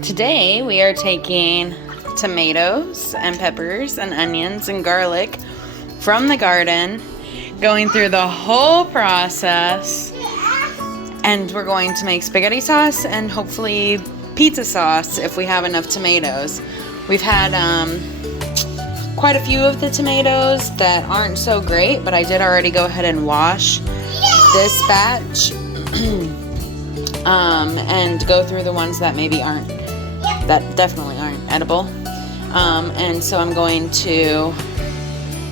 Today we are taking tomatoes and peppers and onions and garlic from the garden, going through the whole process, and we're going to make spaghetti sauce and hopefully pizza sauce if we have enough tomatoes. We've had quite a few of the tomatoes that aren't so great, but I did already go ahead and wash this batch and go through the ones that maybe aren't, that definitely aren't edible. And so I'm going to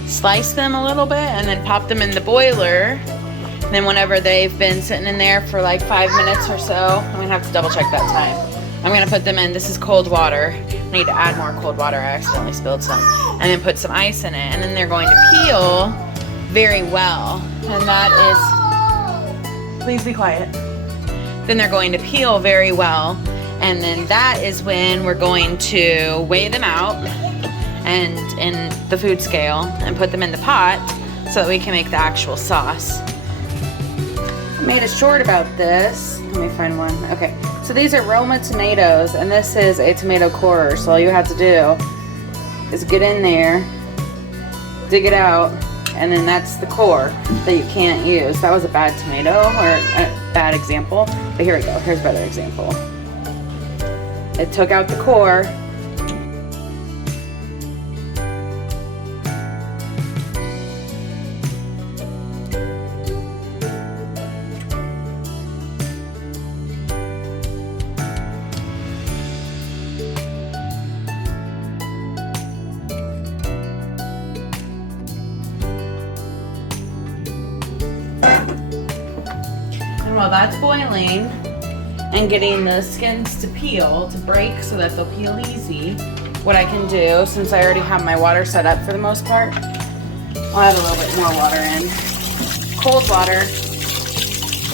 slice them a little bit and then pop them in the boiler. And then whenever they've been sitting in there for like 5 minutes or so, I'm gonna have to double check that time. I'm gonna put them in, this is cold water. I need to add more cold water, I accidentally spilled some. And then put some ice in it, and then they're going to peel very well. And that is, please be quiet. Then they're going to peel very well. And then that is when we're going to weigh them out and in the food scale and put them in the pot so that we can make the actual sauce. I made a short about this. Let me find one. Okay, so these are Roma tomatoes, and this is a tomato corer. So all you have to do is get in there, dig it out, and then that's the core that you can't use. That was a bad tomato or a bad example, but here we go. Here's a better example. It took out the core. And while that's boiling and getting the skins to peel, to break so that they'll peel easy, what I can do, since I already have my water set up for the most part, I'll add a little bit more water in. Cold water,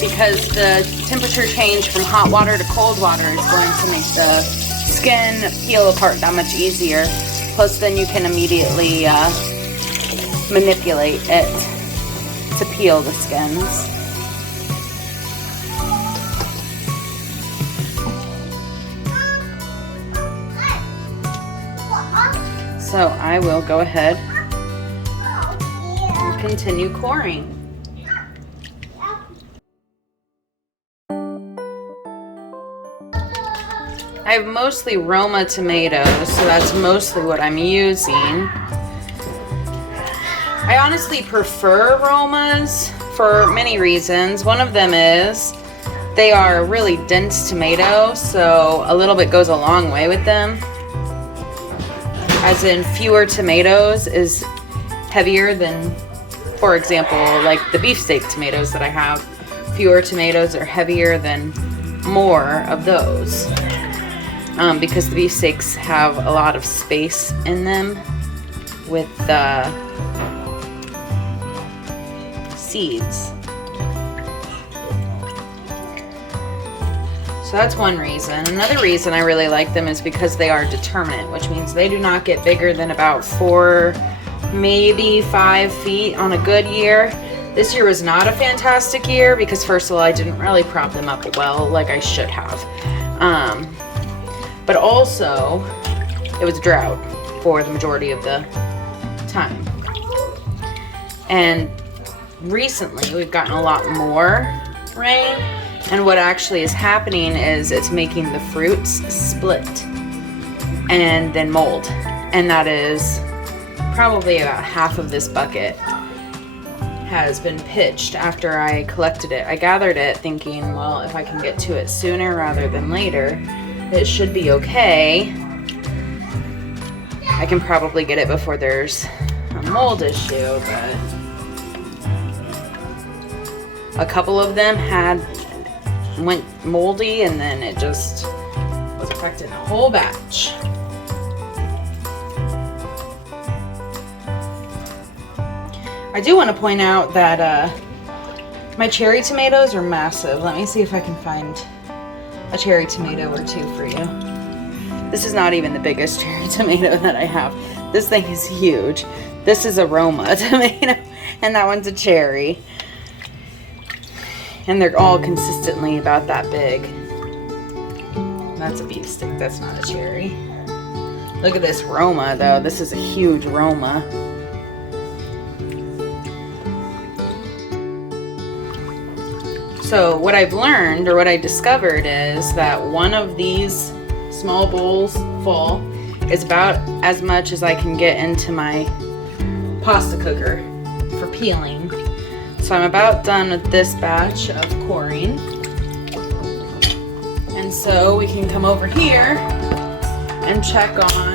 because the temperature change from hot water to cold water is going to make the skin peel apart that much easier. Plus then you can immediately manipulate it to peel the skins. So I will go ahead and continue coring. I have mostly Roma tomatoes, so that's mostly what I'm using. I honestly prefer Romas for many reasons. One of them is they are really dense tomatoes, so a little bit goes a long way with them. As in, fewer tomatoes is heavier than, for example, like the beefsteak tomatoes that I have. Fewer tomatoes are heavier than more of those. Because the beefsteaks have a lot of space in them with the seeds. So that's one reason. Another reason I really like them is because they are determinate, which means they do not get bigger than about 4, maybe 5 feet on a good year. This year was not a fantastic year because, first of all, I didn't really prop them up well like I should have. But also, it was a drought for the majority of the time. And recently, we've gotten a lot more rain. And what actually is happening is it's making the fruits split and then mold. And that is probably about half of this bucket has been pitched after I collected it. I gathered it thinking, well, if I can get to it sooner rather than later, it should be okay. I can probably get it before there's a mold issue, but a couple of them went moldy, and then it just was affecting the whole batch. I do want to point out that my cherry tomatoes are massive. Let me see if I can find a cherry tomato or two for you. This is not even the biggest cherry tomato that I have. This thing is huge. This is a Roma tomato, and that one's a cherry. And they're all consistently about that big. That's a beef stick, that's not a cherry. Look at this Roma though, this is a huge Roma. So what I've learned, or what I discovered, is that one of these small bowls full is about as much as I can get into my pasta cooker for peeling. So I'm about done with this batch of coring. And so we can come over here and check on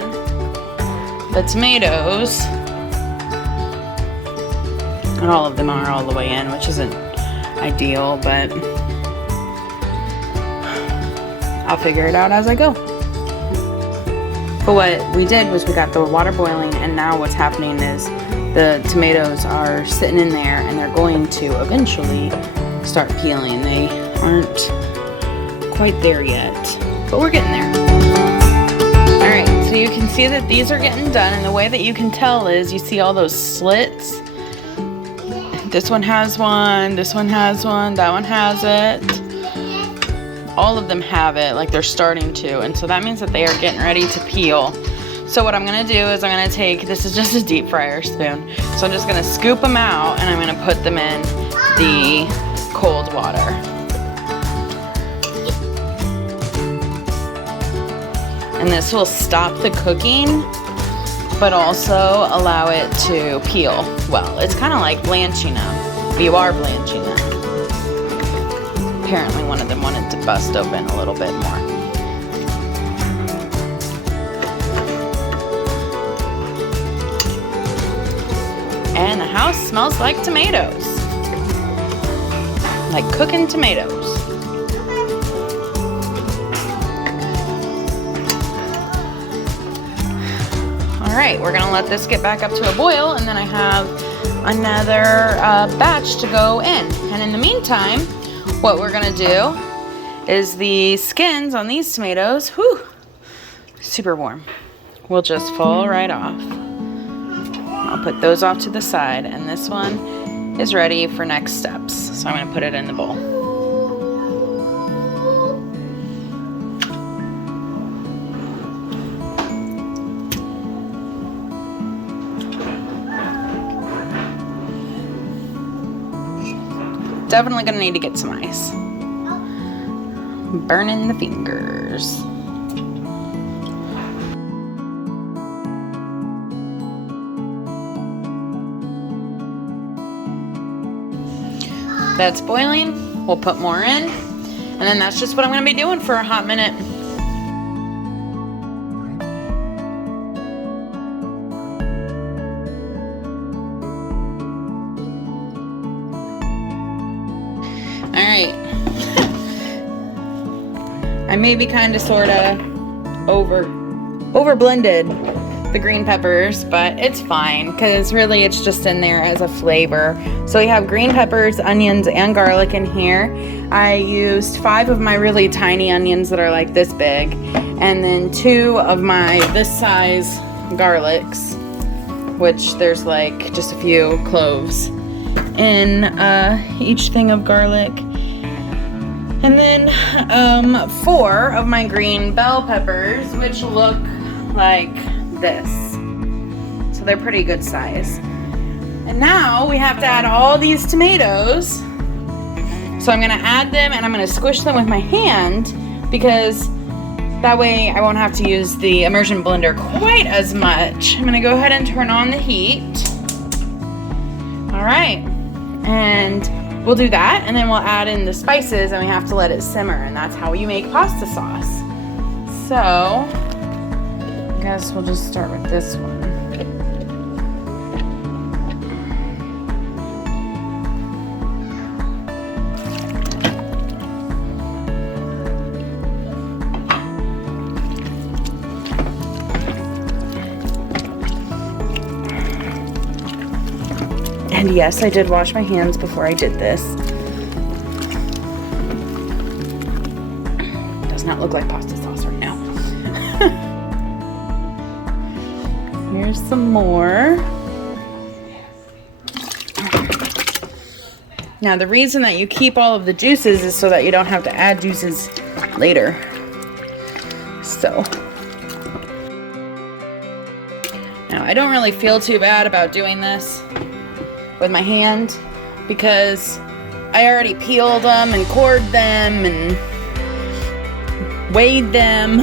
the tomatoes. Not all of them are all the way in, which isn't ideal, but I'll figure it out as I go. But what we did was we got the water boiling, and now what's happening is the tomatoes are sitting in there and they're going to eventually start peeling. They aren't quite there yet, but we're getting there. Alright, so you can see that these are getting done, and the way that you can tell is you see all those slits. This one has one, this one has one, that one has it. All of them have it, like they're starting to, and so that means that they are getting ready to peel. So what I'm gonna do is I'm gonna take, this is just a deep fryer spoon, so I'm just gonna scoop them out and I'm gonna put them in the cold water. And this will stop the cooking, but also allow it to peel well. It's kind of like blanching them. You are blanching them. Apparently one of them wanted to bust open a little bit more. And the house smells like tomatoes. Like cooking tomatoes. All right, we're gonna let this get back up to a boil, and then I have another batch to go in. And in the meantime, what we're gonna do is the skins on these tomatoes, whew, super warm, will just fall right off. I'll put those off to the side, and this one is ready for next steps. So I'm gonna put it in the bowl. Definitely gonna need to get some ice. Burning the fingers. That's boiling. We'll put more in. And then that's just what I'm gonna be doing for a hot minute. Alright. I maybe kind of sort of over blended the green peppers, but it's fine because really it's just in there as a flavor. So we have green peppers, onions, and garlic in here. I used 5 of my really tiny onions that are like this big, and then 2 of my this size garlics, which there's like just a few cloves in each thing of garlic. And then 4 of my green bell peppers, which look like this. So they're pretty good size. And now we have to add all these tomatoes. So I'm gonna add them and I'm gonna squish them with my hand, because that way I won't have to use the immersion blender quite as much. I'm gonna go ahead and turn on the heat. All right, and we'll do that, and then we'll add in the spices, and we have to let it simmer, and that's how you make pasta sauce. So I guess we'll just start with this one. And yes, I did wash my hands before I did this. Does not look like pasta sauce right now. Here's some more. Now the reason that you keep all of the juices is so that you don't have to add juices later. So now I don't really feel too bad about doing this with my hand because I already peeled them and cored them and weighed them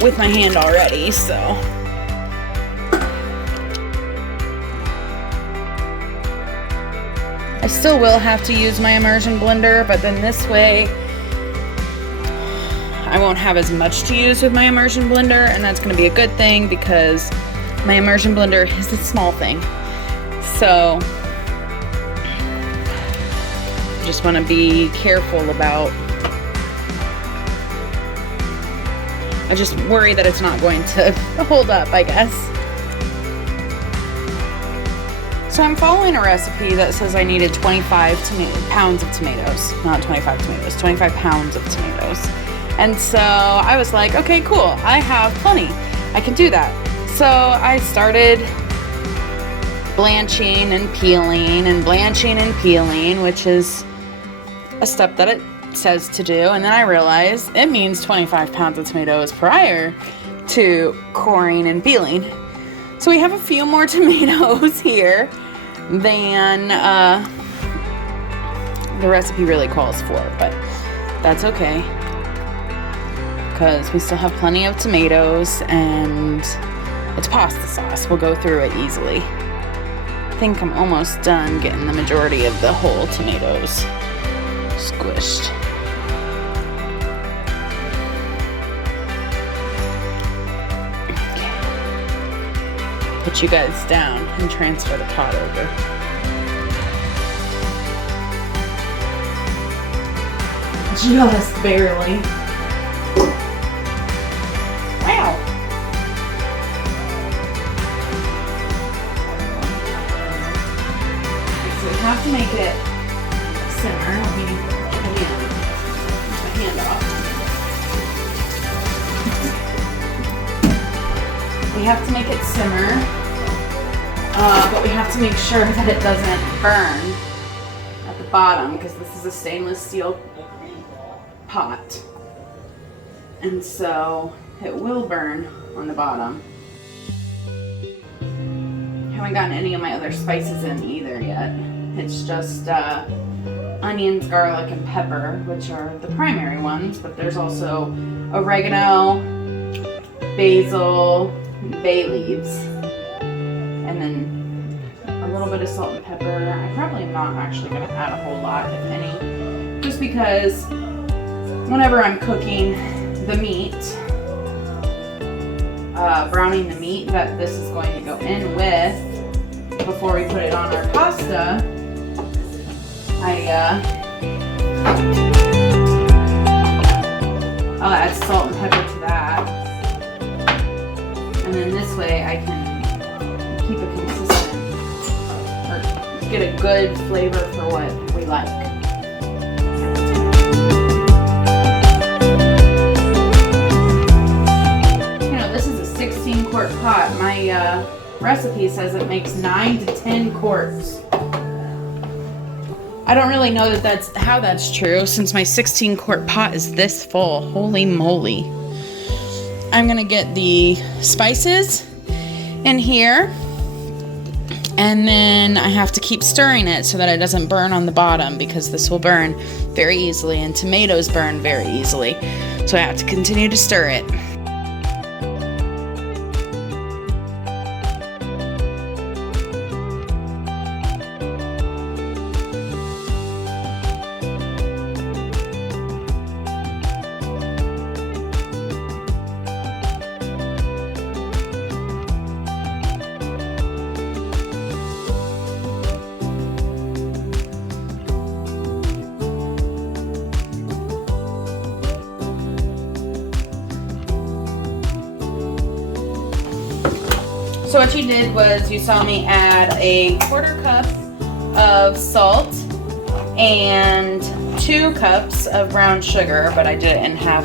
with my hand already, so. I still will have to use my immersion blender, but then this way I won't have as much to use with my immersion blender, and that's going to be a good thing because my immersion blender is a small thing. So just want to be careful about. I just worry that it's not going to hold up, I guess. So I'm following a recipe that says I needed 25 pounds of tomatoes. Not 25 tomatoes, 25 pounds of tomatoes. And so I was like, okay, cool. I have plenty. I can do that. So I started blanching and peeling and blanching and peeling, which is a step that it says to do. And then I realized it means 25 pounds of tomatoes prior to coring and peeling. So we have a few more tomatoes here than the recipe really calls for, but that's okay because we still have plenty of tomatoes and it's pasta sauce. We'll go through it easily. I think I'm almost done getting the majority of the whole tomatoes squished. Okay. Put you guys down and transfer the pot over. Just barely. Wow. So we have to make it simmer. Let me put my hand off. We have to make it simmer, but we have to make sure that it doesn't burn at the bottom because this is a stainless steel pot. And so it will burn on the bottom. Haven't gotten any of my other spices in either yet. It's just onions, garlic, and pepper, which are the primary ones, but there's also oregano, basil, bay leaves, and then a little bit of salt and pepper. I probably am not actually going to add a whole lot, if any, just because whenever I'm cooking the meat, browning the meat that this is going to go in with before we put it on our pasta, I'll add salt and pepper to that, and then this way I can keep it consistent or get a good flavor for what we like. This is a 16-quart pot. My recipe says it makes 9 to 10 quarts. I don't really know how that's true since my 16-quart pot is this full. Holy moly. I'm gonna get the spices in here, and then I have to keep stirring it so that it doesn't burn on the bottom because this will burn very easily and tomatoes burn very easily. So I have to continue to stir it. So what you did was you saw me add a 1/4 cup of salt and 2 cups of brown sugar, but I did it in half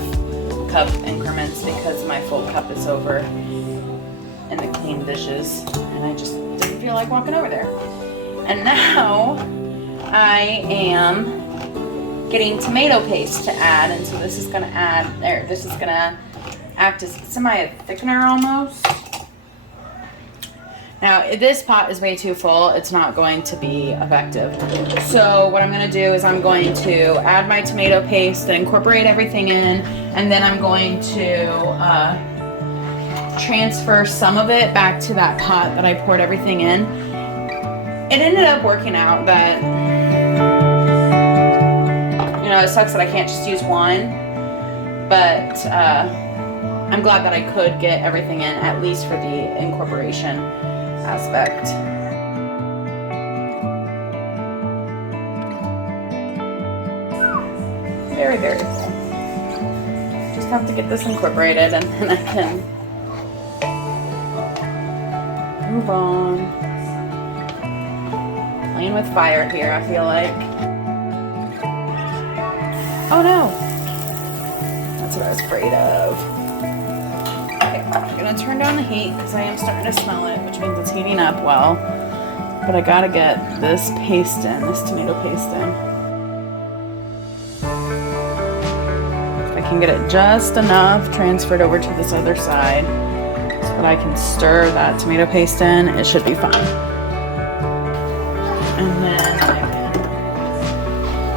cup increments because my full cup is over in the clean dishes and I just didn't feel like walking over there. And now I am getting tomato paste to add, and so this is gonna add, there, this is gonna act as semi-thickener almost. Now, if this pot is way too full, it's not going to be effective. So what I'm gonna do is I'm going to add my tomato paste and incorporate everything in, and then I'm going to transfer some of it back to that pot that I poured everything in. It ended up working out that, you know, it sucks that I can't just use one, but I'm glad that I could get everything in, at least for the incorporation aspect. Very, very cool. Just have to get this incorporated and then I can move on. Playing with fire here, I feel like. Oh no! That's what I was afraid of. Okay, I'm gonna turn down the heat because I am starting to smell it, which means it's heating up well. But I gotta get this paste in, this tomato paste in. If I can get it just enough transferred over to this other side so that I can stir that tomato paste in, it should be fine. And then I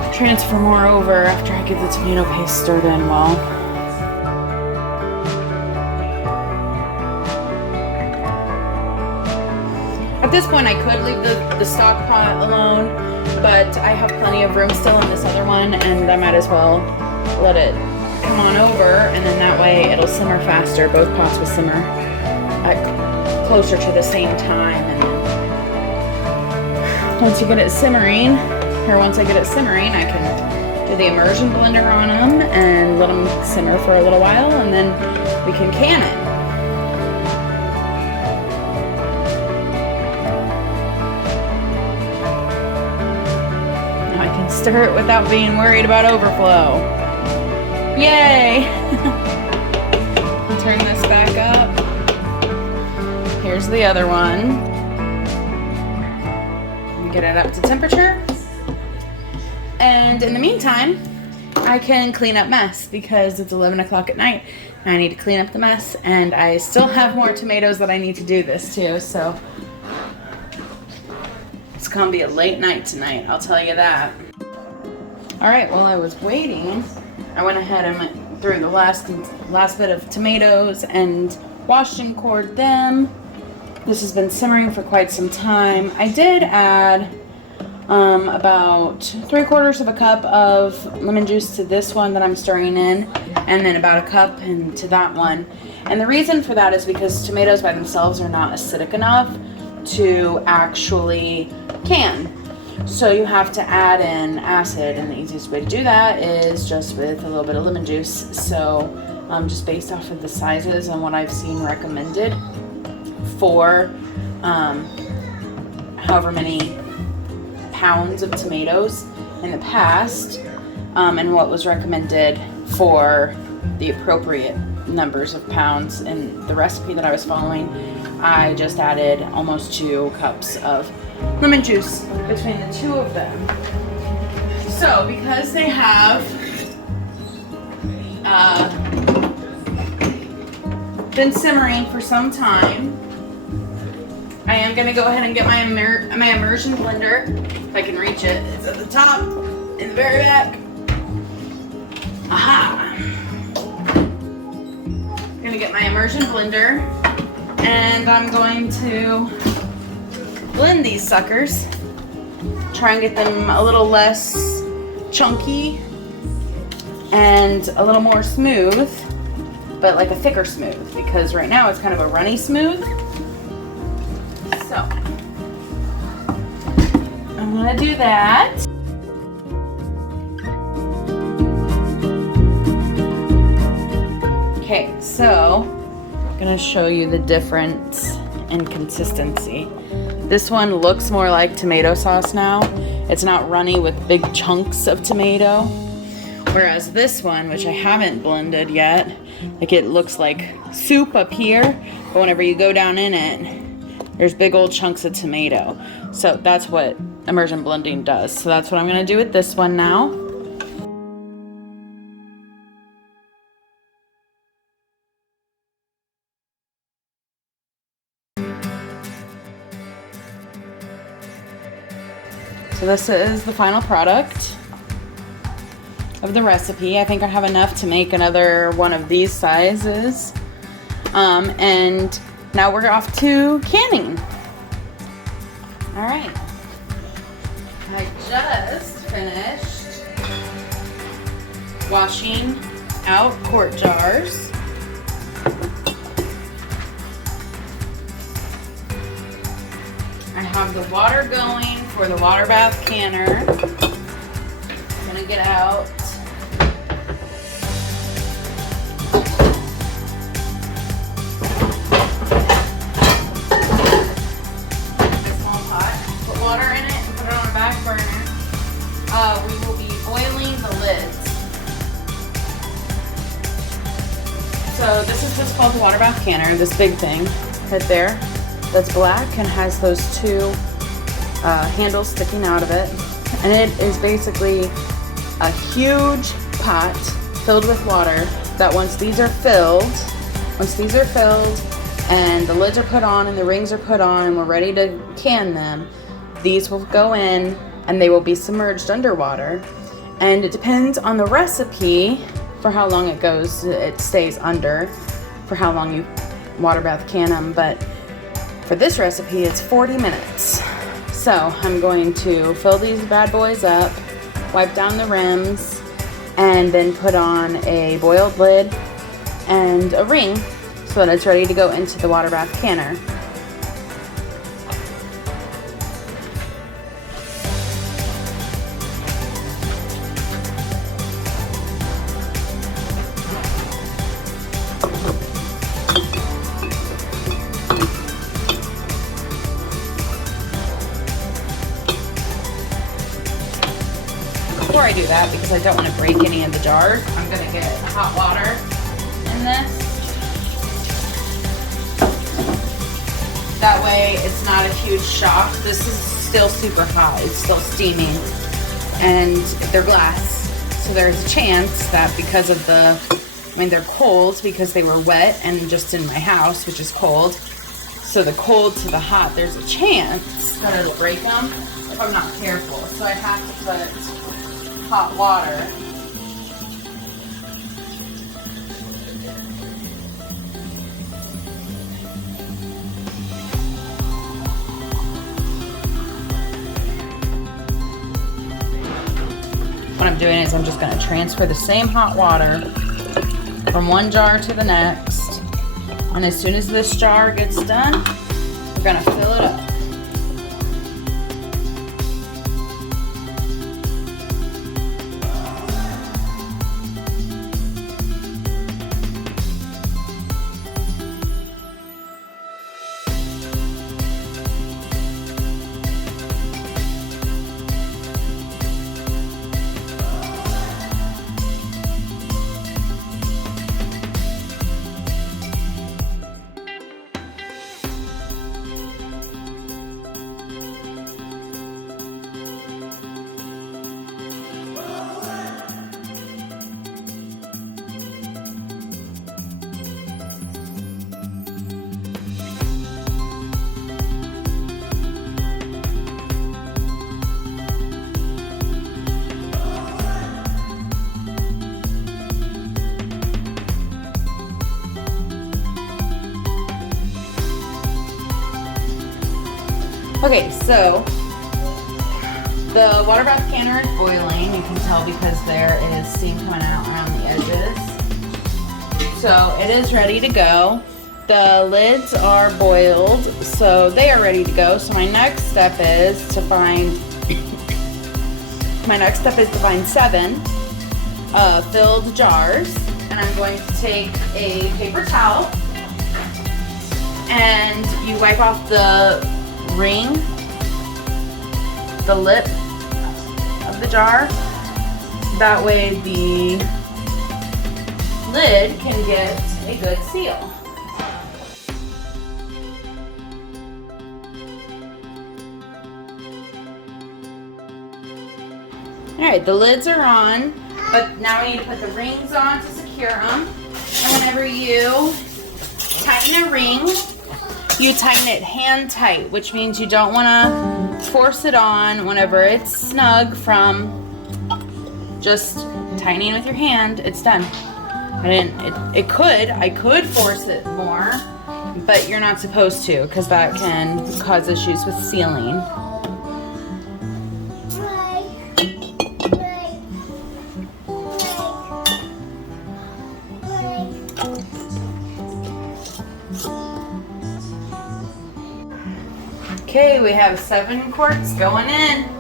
can transfer more over after I get the tomato paste stirred in well. At this point I could leave the stock pot alone, but I have plenty of room still in this other one, and I might as well let it come on over, and then that way it'll simmer faster. Both pots will simmer at closer to the same time, and then once you get it simmering, or once I get it simmering, I can do the immersion blender on them and let them simmer for a little while, and then we can can it. Now I can stir it without being worried about overflow. Yay! Turn this back up. Here's the other one. Get it up to temperature. And in the meantime, I can clean up mess because it's 11 o'clock at night. And I need to clean up the mess, and I still have more tomatoes that I need to do this too, so it's gonna be a late night tonight, I'll tell you that. All right, while I was waiting, I went ahead and went through the last bit of tomatoes and washed and cored them. This has been simmering for quite some time. I did add about 3/4 of a cup of lemon juice to this one that I'm stirring in, and then about a cup into that one. And the reason for that is because tomatoes by themselves are not acidic enough to actually can. So you have to add in acid, and the easiest way to do that is just with a little bit of lemon juice. So just based off of the sizes and what I've seen recommended for however many pounds of tomatoes in the past, and what was recommended for the appropriate numbers of pounds in the recipe that I was following, I just added almost 2 cups of lemon juice between the two of them. So because they have been simmering for some time, I am going to go ahead and get my immersion blender, if I can reach it. It's at the top, in the very back. Aha! I'm going to get my immersion blender, and I'm going to blend these suckers. Try and get them a little less chunky and a little more smooth, but like a thicker smooth, because right now it's kind of a runny smooth. So, I'm gonna do that. Okay, so I'm gonna show you the difference in consistency. This one looks more like tomato sauce now. It's not runny with big chunks of tomato. Whereas this one, which I haven't blended yet, like it looks like soup up here, but whenever you go down in it, there's big old chunks of tomato. So that's what immersion blending does. So that's what I'm gonna do with this one now. So this is the final product of the recipe. I think I have enough to make another one of these sizes. And now we're off to canning. All right. I just finished washing out quart jars. I have the water going for the water bath canner. I'm gonna get out water in it and put it on a back burner. We will be boiling the lids. So this is what's called the water bath canner, this big thing right there that's black and has those two handles sticking out of it. And it is basically a huge pot filled with water that once these are filled and the lids are put on and the rings are put on and we're ready to can them, these will go in and they will be submerged underwater. And it depends on the recipe for how long it stays under, for how long you water bath can them. But for this recipe, it's 40 minutes. So I'm going to fill these bad boys up, wipe down the rims, and then put on a boiled lid and a ring so that it's ready to go into the water bath canner. Before I do that, because I don't want to break any of the jars, I'm going to get hot water in this. That way it's not a huge shock. This is still super hot. It's still steaming. And they're glass. So there's a chance that because of they're cold because they were wet and just in my house, which is cold. So the cold to the hot, there's a chance that it'll break them if I'm not careful. So I have to put hot water. What I'm doing is I'm just going to transfer the same hot water from one jar to the next. And as soon as this jar gets done, we're going to fill it up. Okay, so the water bath canner is boiling. You can tell because there is steam coming out around the edges. So it is ready to go. The lids are boiled, so they are ready to go. So my next step is to find 7 filled jars, and I'm going to take a paper towel and you wipe off the ring, the lip of the jar. That way the lid can get a good seal. Alright, the lids are on, but now we need to put the rings on to secure them. And whenever you tighten a ring, you tighten it hand tight, which means you don't want to force it on whenever it's snug from just tightening with your hand. It's done. I could force it more, but you're not supposed to because that can cause issues with sealing. Okay, we have 7 quarts going in.